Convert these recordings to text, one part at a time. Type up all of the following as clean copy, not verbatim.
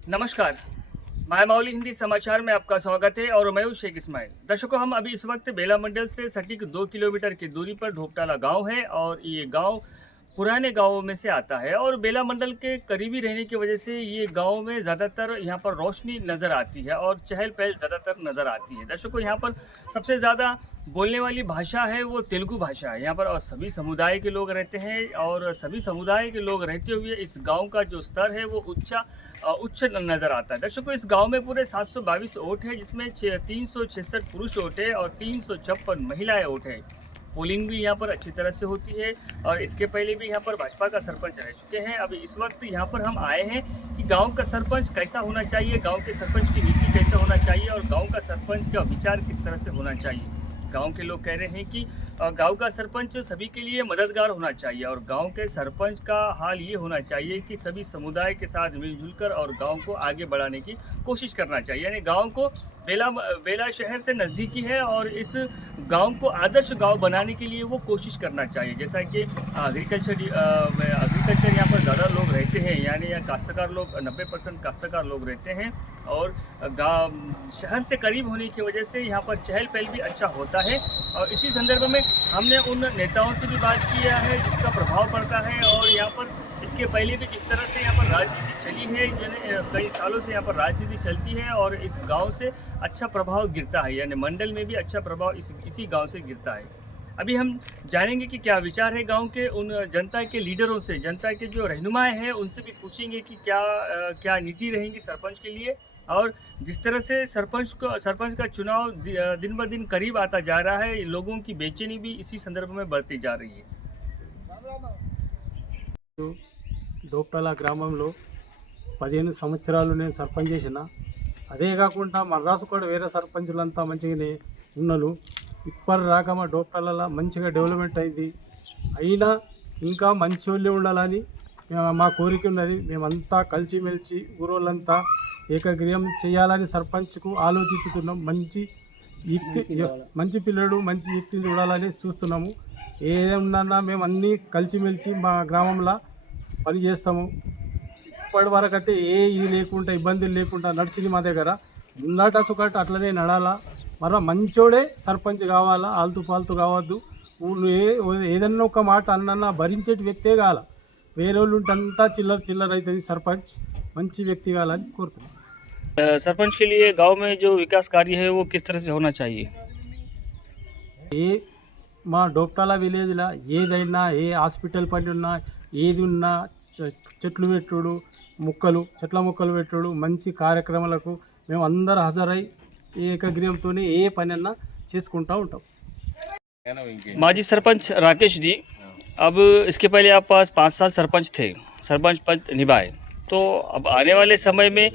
नमस्कार। माय माउली हिंदी समाचार में आपका स्वागत है और मैं हूं शेख इस्माइल। दर्शकों, हम अभी इस वक्त बेला मंडल से सटीक 2 किलोमीटर की दूरी पर ढोपटाला गांव है और ये गांव पुराने गांवों में से आता है और बेला मंडल के करीबी रहने की वजह से ये गांव में ज़्यादातर यहाँ पर रोशनी नज़र आती है और चहल पहल ज़्यादातर नज़र आती है। दर्शकों, यहाँ पर सबसे ज़्यादा बोलने वाली भाषा है वो तेलुगु भाषा है यहाँ पर, और सभी समुदाय के लोग रहते हैं और सभी समुदाय के लोग रहते हुए इस गांव का जो स्तर है वो उच्च नज़र आता है। दर्शकों, इस गांव में पूरे 722 वोट है, जिसमें 366 पुरुष वोट है और 356 महिलाएं वोट है। पोलिंग भी यहाँ पर अच्छी तरह से होती है और इसके पहले भी यहाँ पर भाजपा का सरपंच रह चुके हैं। अभी इस वक्त यहाँ पर हम आए हैं कि गांव का सरपंच कैसा होना चाहिए, गांव के सरपंच की नीति कैसा होना चाहिए और गांव का सरपंच का विचार किस तरह से होना चाहिए। गांव के लोग कह रहे हैं कि गांव का सरपंच सभी के लिए मददगार होना चाहिए और गांव के सरपंच का हाल ये होना चाहिए कि सभी समुदाय के साथ मिलजुल कर और गांव को आगे बढ़ाने की कोशिश करना चाहिए। यानी गांव को बेला शहर से नज़दीकी है और इस गांव को आदर्श गांव बनाने के लिए वो कोशिश करना चाहिए। जैसा कि एग्रीकल्चर यहाँ पर ज़्यादा लोग रहते हैं, यानी यहाँ काश्तकार लोग 90% काश्तकार लोग रहते हैं और गाँव शहर से करीब होने की वजह से यहाँ पर चहल पहल भी अच्छा होता है। और इसी संदर्भ में हमने उन नेताओं से भी बात किया है जिसका प्रभाव पड़ता है और यहाँ पर इसके पहले भी जिस तरह से यहाँ पर राजनीति चली है, कई सालों से यहाँ पर राजनीति चलती है और इस गांव से अच्छा प्रभाव गिरता है, यानी मंडल में भी अच्छा प्रभाव इसी गांव से गिरता है। अभी हम जानेंगे कि क्या विचार है गांव के उन जनता के लीडरों से, जनता के जो रहनुमाएं हैं उनसे भी पूछेंगे कि क्या नीति रहेगी सरपंच के लिए। और जिस तरह से सरपंच का चुनाव दिन ब दिन करीब आता जा रहा है, लोगों की बेचैनी भी इसी संदर्भ में बढ़ती जा रही है। డోప్టాల గ్రామంలో 15 సంవత్సరాలు నేను సర్పంచ్ చేసిన. అదే కాకుండా మర్రాసు కూడా వేరే సర్పంచులంతా మంచిగానే ఉన్నారు. ఇప్పటి రాక మా డోప్టాలలో మంచిగా డెవలప్మెంట్ అయింది. అయినా ఇంకా మంచోళ్ళే ఉండాలని మా కోరిక ఉన్నది. మేమంతా కలిసిమెలిసి ఊరోళ్ళంతా ఏకగ్రీవం చేయాలని సర్పంచ్కు ఆలోచిస్తున్నాం. మంచి పిల్లడు మంచి యుక్తిని చూడాలని చూస్తున్నాము. ఏదన్నా మేము అన్నీ కలిసిమెలిసి మా గ్రామంలో పని చేస్తాము. ఇప్పటి వరకు అయితే ఇది లేకుండా ఇబ్బందులు లేకుండా నడిచింది మా దగ్గర. ఉన్నట సుకట అట్లనే నడాలా. మరో మంచోడే సర్పంచ్ కావాలా, ఆల్తు పాల్తు కావద్దు. ఊళ్ళు ఏదన్నా ఒక మాట అన్న భరించేటి వ్యక్తే కావాలా. వేరే వాళ్ళు ఉంటే అంతా చిల్లర అవుతుంది. सरपंच మంచి వ్యక్తి కావాలని కోరుతున్నాను. सरपंच के लिए गांव में जो विकास कार्य है वो किस तरह से होना चाहिए? మా డోప్టాల విలేజ్లో ఏదైనా ఏ హాస్పిటల్ పని ఉన్నా ఏది ఉన్నా చెట్లు పెట్టుడు, చెట్ల మొక్కలు పెట్టుడు, మంచి కార్యక్రమాలకు మేము అందరూ హాజరై ఏకగ్రీవంతో ఏ పని అన్నా చేసుకుంటూ ఉంటాం. माजी सरपंच राकेश जी, अब इसके पहले आप पास 5 साल सरपंच थे, सरपंच पद निभाए, तो अब आने वाले समय में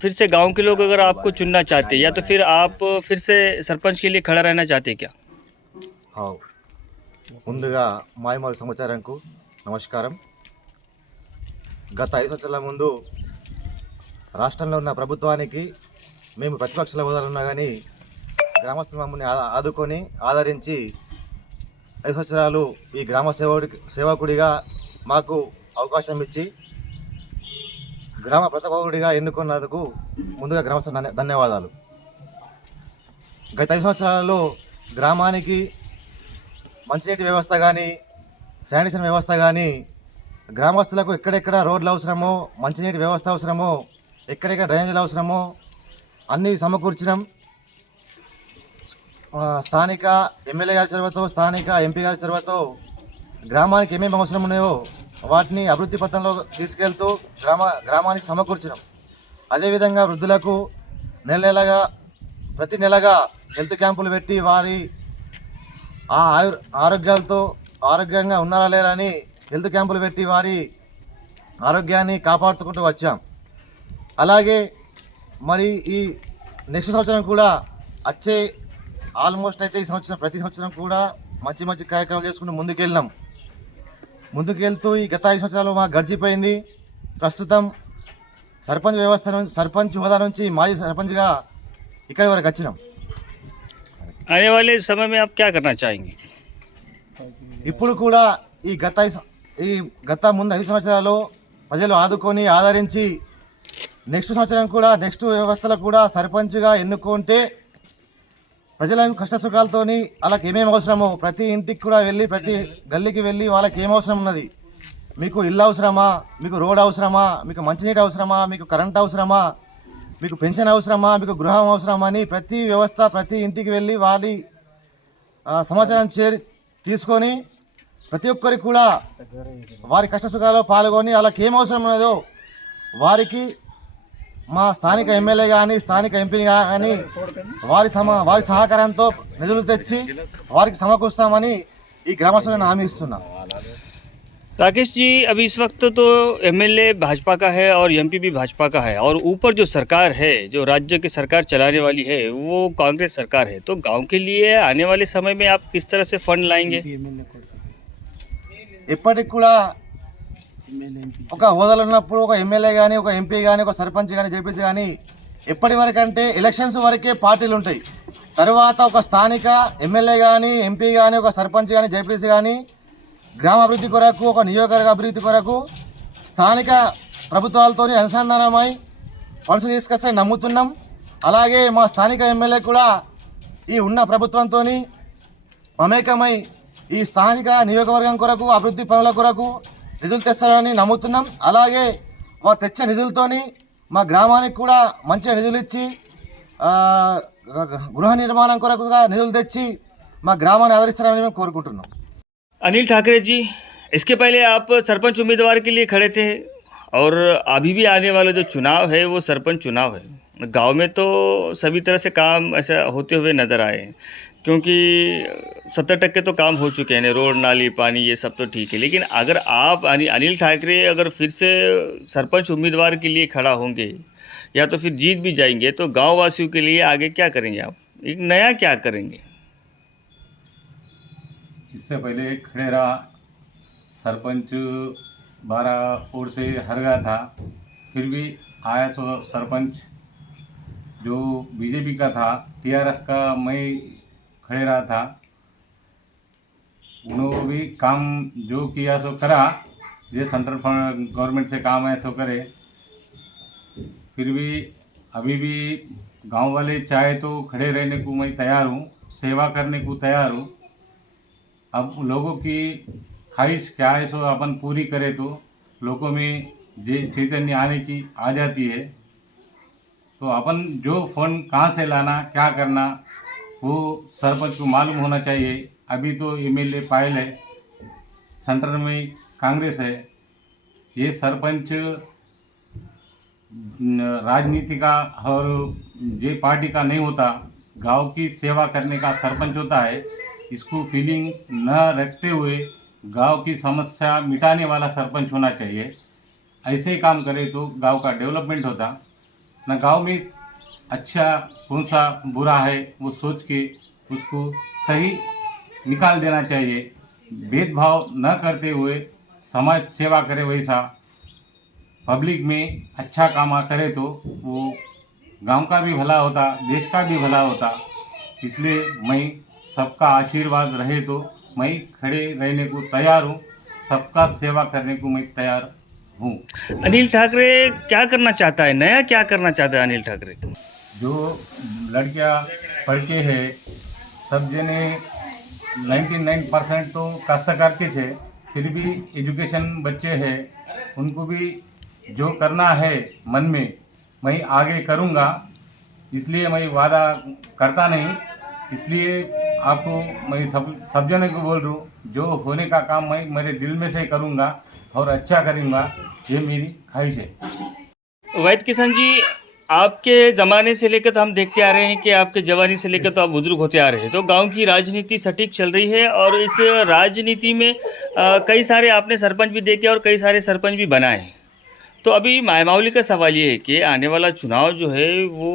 फिर से गांव के लोग अगर आपको चुनना चाहते या तो फिर आप फिर से सरपंच के लिए खड़ा रहना चाहते क्या? ముందుగా మాయమాల సమాచారంకు నమస్కారం. గత 5 సంవత్సరాల ముందు రాష్ట్రంలో ఉన్న ప్రభుత్వానికి మేము ప్రతిపక్షాల హోదాలో ఉన్నా కానీ గ్రామస్తులు మమ్మల్ని ఆదుకొని ఆదరించి 5 సంవత్సరాలు ఈ గ్రామ సేవకుడిగా మాకు అవకాశం ఇచ్చి గ్రామ ప్రతిపక్షుడిగా ఎన్నుకున్నందుకు ముందుగా గ్రామస్తులకు ధన్యవాదాలు. గత 5 సంవత్సరాలలో గ్రామానికి మంచినీటి వ్యవస్థ కానీ, శానిటేషన్ వ్యవస్థ కానీ, గ్రామస్తులకు ఎక్కడెక్కడ రోడ్లు అవసరమో, మంచినీటి వ్యవస్థ అవసరమో, ఎక్కడెక్కడ డ్రైనేజీలు అవసరమో అన్నీ సమకూర్చడం. స్థానిక ఎమ్మెల్యే గారి చొరవతో, స్థానిక ఎంపీ గారి చొరవతో గ్రామానికి ఏమేమి అవసరం ఉన్నాయో వాటిని అభివృద్ధి పథంలో తీసుకెళ్తూ గ్రామానికి సమకూర్చడం. అదేవిధంగా వృద్ధులకు ప్రతి నెలగా హెల్త్ క్యాంపులు పెట్టి వారి ఆరోగ్యంగా ఉన్నారా లేరా అని హెల్త్ క్యాంపులు పెట్టి వారి ఆరోగ్యాన్ని కాపాడుకుంటూ వచ్చాం. అలాగే మరి ఈ నెక్స్ట్ సంవత్సరం కూడా ఆల్మోస్ట్ అయితే ఈ సంవత్సరం ప్రతి సంవత్సరం కూడా మంచి కార్యక్రమాలు చేసుకుంటూ ముందుకెళ్తూ ఈ గత 5 సంవత్సరాలు మాకు గడిచిపోయింది. ప్రస్తుతం సర్పంచ్ హోదా నుంచి మాజీ సర్పంచ్గా ఇక్కడి వరకు వచ్చినాం. आने वाले समय में आप क्या करना चाहेंगे? ఇప్పుడు కూడా ఈ గత ముందు 5 సంవత్సరాలు ప్రజలు ఆదుకొని ఆదరించి నెక్స్ట్ సంవత్సరం కూడా నెక్స్ట్ వ్యవస్థలో కూడా సర్పంచ్గా ఎన్నుకుంటే ప్రజల కష్ట సుఖాలతోని వాళ్ళకి ఏమేమి అవసరమో ప్రతి ఇంటికి కూడా వెళ్ళి ప్రతి గల్లీకి వెళ్ళి వాళ్ళకి ఏం అవసరం ఉన్నది, మీకు ఇల్లు అవసరమా, మీకు రోడ్ అవసరమా, మీకు మంచినీటి అవసరమా, మీకు కరెంట్ అవసరమా, మీకు పెన్షన్ అవసరమా, మీకు గృహం అవసరమా అని ప్రతి వ్యవస్థ ప్రతి ఇంటికి వెళ్ళి వారి సమాచారం తీసుకొని ప్రతి ఒక్కరికి కూడా వారి కష్ట సుఖాల్లో పాల్గొని వాళ్ళకి ఏం అవసరం ఉన్నదో వారికి మా స్థానిక ఎమ్మెల్యే కానీ స్థానిక ఎంపీ కానీ వారి సహకారంతో నిధులు తెచ్చి వారికి సమకూరుస్తామని ఈ గ్రామస్తులను హామీ ఇస్తున్నా। राकेश जी, अभी इस वक्त तो एमएलए भाजपा का है और एमपी भी भाजपा का है और ऊपर जो सरकार है, जो राज्य की सरकार चलाने वाली है, वो कांग्रेस सरकार है। तो गांव के लिए आने वाले समय में आप किस तरह से फंड लाएंगे? ఇప్పటికి కూడా ఒక హోదాలో ఉన్నప్పుడు ఒక ఎమ్మెల్యే కానీ ఒక ఎంపీ కానీ ఒక సర్పంచ్ కానీ జడ్పీసీ కానీ ఎప్పటి వరకు అంటే ఎలక్షన్స్ వరకే పార్టీలు ఉంటాయి। తర్వాత ఒక స్థానిక ఎమ్మెల్యే కానీ ఎంపీ కానీ ఒక సర్పంచ్ కానీ జడ్పీసీ కానీ గ్రామ అభివృద్ధి కొరకు ఒక నియోజకవర్గ అభివృద్ధి కొరకు స్థానిక ప్రభుత్వాలతో అనుసంధానమై ఫండ్స్ తీసుకొస్తారని నమ్ముతున్నాం। అలాగే మా స్థానిక ఎమ్మెల్యే కూడా ఈ ఉన్న ప్రభుత్వంతో మమేకమై ఈ స్థానిక నియోజకవర్గం కొరకు అభివృద్ధి పనుల కొరకు నిధులు తెస్తారని నమ్ముతున్నాం। అలాగే వారు తెచ్చే నిధులతోని మా గ్రామానికి కూడా మంచిగా నిధులు ఇచ్చి గృహ నిర్మాణం కొరకు నిధులు తెచ్చి మా గ్రామాన్ని ఆదరిస్తారని మేము కోరుకుంటున్నాం। अनिल ठाकरे जी, इसके पहले आप सरपंच उम्मीदवार के लिए खड़े थे और अभी भी आने वाला जो चुनाव है वो सरपंच चुनाव है। गांव में तो सभी तरह से काम ऐसा होते हुए नज़र आए, क्योंकि 70% तो काम हो चुके हैं, रोड नाली पानी ये सब तो ठीक है। लेकिन अगर आप अनिल ठाकरे अगर फिर से सरपंच उम्मीदवार के लिए खड़ा होंगे या तो फिर जीत भी जाएंगे, तो गाँव वासियों के लिए आगे क्या करेंगे आप, एक नया क्या करेंगे? इससे पहले खड़ेरा सरपंच 12 वोट से हार गया था, फिर भी आया तो सरपंच जो बीजेपी का था, टीआरएस का मैं खड़े रहा था। उन्होंने भी काम जो किया सो करा, ये सेंट्रल गवर्नमेंट से काम है सो करे। फिर भी अभी भी गांव वाले चाहे तो खड़े रहने को मैं तैयार हूँ, सेवा करने को तैयार हूँ। अब लोगों की ख्वाहिश क्या है सो अपन पूरी करे तो लोगों में जे चैतन्य आने की आ जाती है। तो अपन जो फंड कहाँ से लाना क्या करना वो सरपंच को मालूम होना चाहिए। अभी तो एमएलए पायल है, सेंटर में कांग्रेस है, ये सरपंच राजनीति का और जे पार्टी का नहीं होता, गांव की सेवा करने का सरपंच होता है। इसको फीलिंग न रखते हुए गांव की समस्या मिटाने वाला सरपंच होना चाहिए। ऐसे ही काम करे तो गांव का डेवलपमेंट होता ना। गांव में अच्छा कौन सा बुरा है वो सोच के उसको सही निकाल देना चाहिए। भेदभाव न करते हुए समाज सेवा करे, वैसा पब्लिक में अच्छा काम करे तो वो गांव का भी भला होता, देश का भी भला होता। इसलिए मैं सबका आशीर्वाद रहे तो मैं खड़े रहने को तैयार हूँ, सबका सेवा करने को मैं तैयार हूँ। अनिल ठाकरे क्या करना चाहता है, नया क्या करना चाहता है अनिल ठाकरे? जो लड़कियाँ पढ़ के है, सब जने 99% तो काश्तकार के थे, फिर भी एजुकेशन बच्चे हैं, उनको भी जो करना है मन में मैं आगे करूँगा। इसलिए मैं वादा करता नहीं, इसलिए आपको मैं सब जने को बोल दूँ, जो होने का काम मैं मेरे दिल में से करूँगा और अच्छा करूँगा, ये मेरी ख्वाहिश है। वैद किशन जी, आपके ज़माने से लेकर तो हम देखते आ रहे हैं कि आपके जवानी से लेकर तो आप बुजुर्ग होते आ रहे हैं, तो गांव की राजनीति सटीक चल रही है और इस राजनीति में कई सारे आपने सरपंच भी देखे और कई सारे सरपंच भी बनाए। तो अभी मायमावली का सवाल ये है कि आने वाला चुनाव जो है वो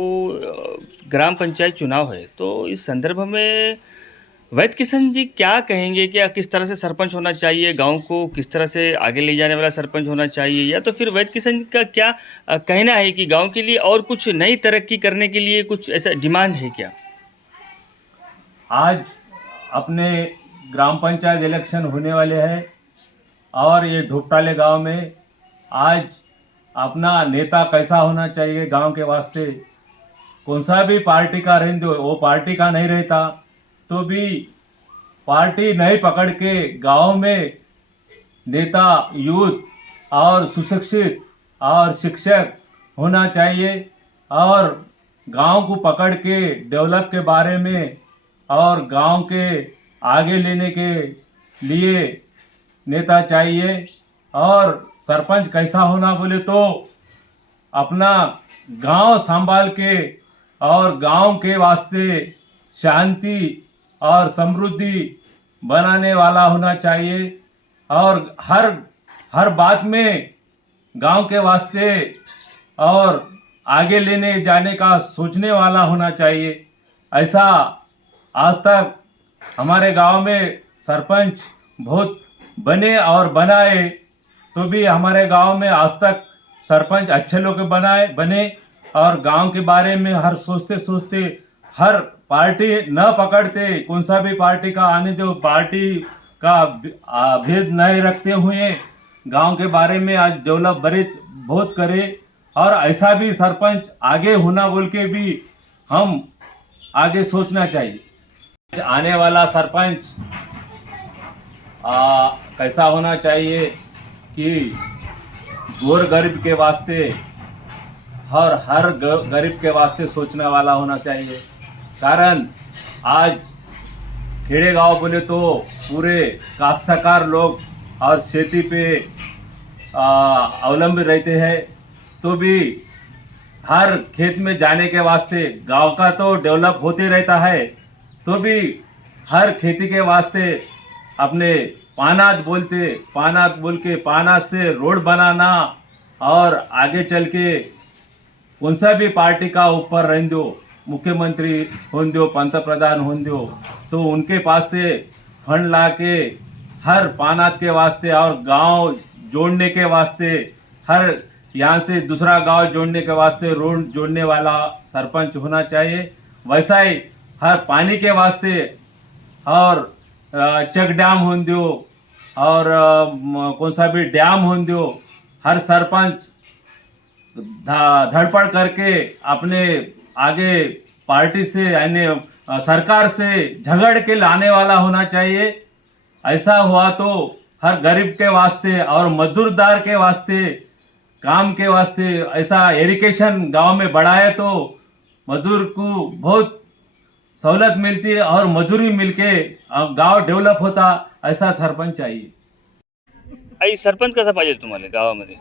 ग्राम पंचायत चुनाव है, तो इस संदर्भ में वैद किशन जी क्या कहेंगे कि किस तरह से सरपंच होना चाहिए, गांव को किस तरह से आगे ले जाने वाला सरपंच होना चाहिए, या तो फिर वैद किशन का क्या कहना है कि गांव के लिए और कुछ नई तरक्की करने के लिए कुछ ऐसा डिमांड है क्या? आज अपने ग्राम पंचायत इलेक्शन होने वाले हैं और ये धूपटाले गांव में आज अपना नेता कैसा होना चाहिए गांव के वास्ते। कौन सा भी पार्टी का रहने दो, वो पार्टी का नहीं रहता तो भी पार्टी नहीं पकड़ के गांव में नेता यूथ और सुशिक्षित और शिक्षक होना चाहिए और गांव को पकड़ के डेवलप के बारे में और गांव के आगे लेने के लिए नेता चाहिए। और सरपंच कैसा होना बोले तो अपना गांव संभाल के और गांव के वास्ते शांति और समृद्धि बनाने वाला होना चाहिए और हर बात में गांव के वास्ते और आगे लेने जाने का सोचने वाला होना चाहिए। ऐसा आज तक हमारे गांव में सरपंच बहुत बने और बनाए तो भी हमारे गांव में आज तक सरपंच अच्छे लोग बने और गांव के बारे में हर सोचते हर पार्टी न पकड़ते, कौन सा भी पार्टी का आने दो, पार्टी का भेद नहीं रखते हुए गांव के बारे में आज डेवलप बहुत करे और ऐसा भी सरपंच आगे होना बोल के भी हम आगे सोचना चाहिए। आने वाला सरपंच कैसा होना चाहिए कि गोर गरीब के वास्ते और हर गरीब के वास्ते सोचने वाला होना चाहिए। कारण आज खेड़े गांव बोले तो पूरे काश्तकार लोग और खेती पे अवलंबित रहते हैं तो भी हर खेत में जाने के वास्ते गांव का तो डेवलप होते रहता है तो भी हर खेती के वास्ते अपने पानात बोल के पानात से रोड बनाना और आगे चल के कौन सा भी पार्टी का ऊपर रहने दो, मुख्यमंत्री होने दो, पंतप्रधान होने दो, तो उनके पास से फंड ला के हर पानात के वास्ते और गांव जोड़ने के वास्ते हर यहाँ से दूसरा गांव जोड़ने के वास्ते रोड जोड़ने वाला सरपंच होना चाहिए। वैसा ही हर पानी के वास्ते और चेक डैम होने दो और कौन सा भी डैम होने दो, हर सरपंच धड़पड़ करके अपने आगे पार्टी से यानी सरकार से झगड़ के लाने वाला होना चाहिए। ऐसा हुआ तो हर गरीब के वास्ते और मजदूरदार के वास्ते काम के वास्ते ऐसा एरिगेशन गांव में बढ़ाए तो मजदूर को बहुत सहूलत मिलती है और मजूरी मिलके गांव डेव्हलप होता। ऐसा सरपंच चाहिए। आई सरपंच कसा पाहिजे तुम्हाला गावामध्ये?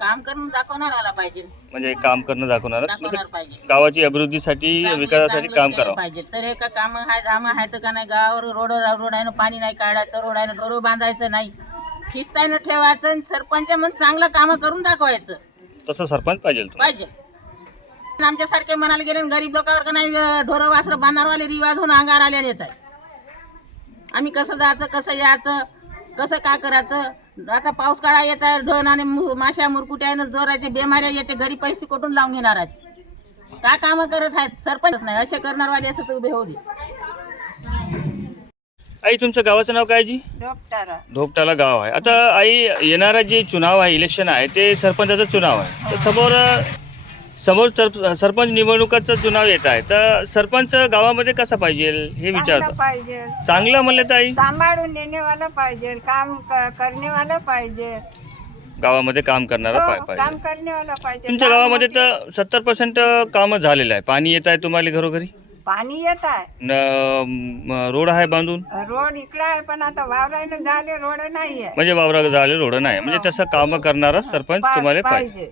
काम करून दाखवणार आला पाहिजे, म्हणजे काम करणं दाखवणारच, दाखवणार म्हणजे पाहिजे. गावाची अभिवृद्धीसाठी विकासासाठी काम करावं. पाहिजे तर हे का काम आहे तर का नाही. गावावर रोड आहे ना, पाणी नाही काढायचं, रोड आहे ना, डोरं बांधायचं नाही, शिस्तानं ठेवायचं आणि सरपंच म्हणून चांगलं काम करून दाखवायचं. तसं सरपंच पाहिजे तुम्हाला. पाहिजे. आमच्यासारखे म्हणाले गेले गरीब लोकांवर का नाही ढोरं वासरं बांधणारवाले रिवाज होऊन अंगावर आलेलेच आहे. आम्ही कसं जायचं, कसं यायचं, कसं काय करायचं. आता पाऊस काळा येत आहे, ढोण आणि माशा मुरकुट्यानं जोराचे बेमाऱ्या येते, घरी पैसे कुठून लावून घेणार आहेत. काय कामं करत आहेत सरपंच नाही. असे करणारवाले असं तर उभे होऊ दे. आई तुमचं गावाचं नाव काय जी? ढोपटाला गाव आहे. आता आई येणारा जे चुनाव आहे, इलेक्शन आहे, ते सरपंचाचं चुनाव आहे. तर समोर सरपंच निवडणुकाचं चुनाव येत आहे, तर सरपंच गावामध्ये कसा पाहिजे हे विचारतो. पाहिजे, चांगलं म्हणलं तर आई सांभाळून नेणेवाला पाहिजे, काम करणेवाला पाहिजे, गावामध्ये काम करणारा पाहिजे. काम करणेवाला पाहिजे. तुमच्या गावामध्ये तर 70% कामं झालेलं आहे. पाणी येत आहे तुम्हाला घरोघरी, पाणी येत आहे, रोड आहे बांधून, रोड इकडे आहे पण आता वावरानं झाले रोड नाहीये. म्हणजे वावरा झाले रोड नाही, म्हणजे तसं कामं करणारा सरपंच तुम्हाला पाहिजे.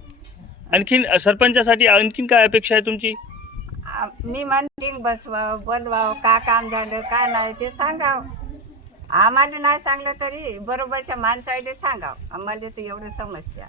आणखीन सरपंचासाठी आणखीन काय अपेक्षा आहे तुमची? मी म्हणते बसवावं, बोलवावं, का काम झालं का नाही ते सांगावं. आम्हाला नाही सांगलं तरी बरोबरच्या माणसाला सांगावं. आम्हाला तर एवढं समजतं.